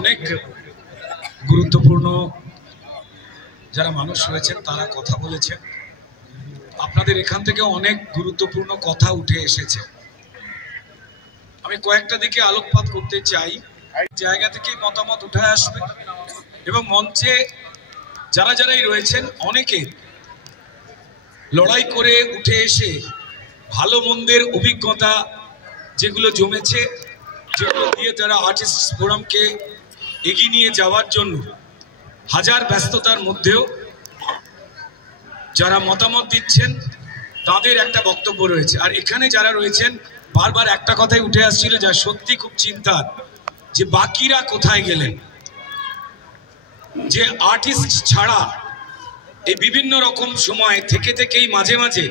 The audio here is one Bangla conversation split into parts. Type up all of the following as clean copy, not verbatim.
অনেক গুরুত্বপূর্ণ যারা মানুষ রয়েছেন তারা কথা বলেছেন। আপনাদের এখান থেকে অনেক গুরুত্বপূর্ণ কথা উঠে এসেছে। আমি কয়েকটা দিকে আলোকপাত করতে চাই। জায়গা থেকে মতামত উঠে আসবে এবং মঞ্চে যারা যারাই রয়েছেন অনেকে লড়াই করে উঠে এসে ভালো মন্দের অভিজ্ঞতা যেগুলো জমেছে, যেগুলো দিয়ে তারা আর্টিস্ট ফোরামকে এগিয়ে নিয়ে যাওয়ার জন্য হাজার ব্যস্ততার মধ্যেও যারা মতামত দিচ্ছেন তাদের একটা বক্তব্য রয়েছে। আর এখানে যারা রয়েছেন বারবার একটা কথাই উঠে আসছিল, যা সত্যি খুব চিন্তার, যে বাকিরা কোথায় গেলেন। যে আর্টিস্ট ছাড়া এই বিভিন্ন রকম সময় থেকেই মাঝে মাঝে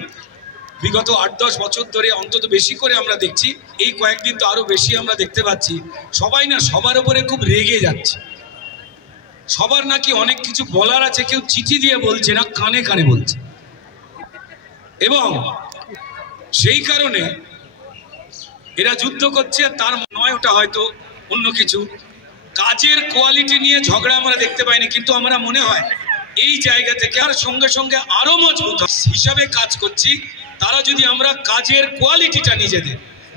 বিগত ৮-১০ বছর ধরে অন্তত বেশি করে আমরা দেখছি, এই কয়েকদিন তো আরো বেশি আমরা দেখতে পাচ্ছি, সবাই না সবার উপরে খুব রেগে যাচ্ছে। সবার নাকি অনেক কিছু বলার আছে, কেউ চিঠি দিয়ে বলছে না, কানে কানে বলছে। এবং সেই কারণে এরা যুদ্ধ করছে, তার নয় ওটা হয়তো অন্য কিছু কাজের কোয়ালিটি নিয়ে ঝগড়া আমরা দেখতে পাইনি, কিন্তু আমরা মনে হয় এই জায়গা থেকে আর সঙ্গে সঙ্গে আরো মজবুত হিসাবে কাজ করছি। তারা যদি আমরা কাজের কোয়ালিটিটা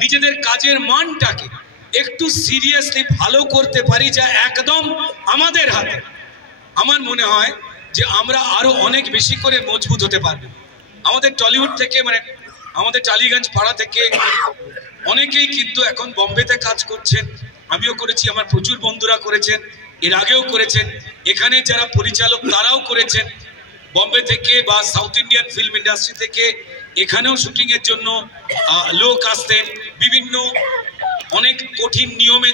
নিজেদের কাজের মানটাকে একটু সিরিয়াসলি ভালো করতে পারি, যা একদম আমাদের হাতে, আমার মনে হয় যে আমরা আরো অনেক বেশি করে মজবুত হতে পারবো। আমাদের টলিউড থেকে, মানে আমাদের টালিগঞ্জ পাড়া থেকে অনেকেই কিন্তু এখন বম্বেতে কাজ করছেন। আমিও করেছি, আমার প্রচুর বন্ধুরা করেছেন, এর আগেও করেছেন। এখানে যারা পরিচালক তারাও করেছেন বম্বে থেকে বা সাউথ ইন্ডিয়ান ফিল্ম ইন্ডাস্ট্রি থেকে। এখানেও শুটিং এর জন্য লোক আসতেন, বিভিন্ন অনেক কঠিন নিয়মে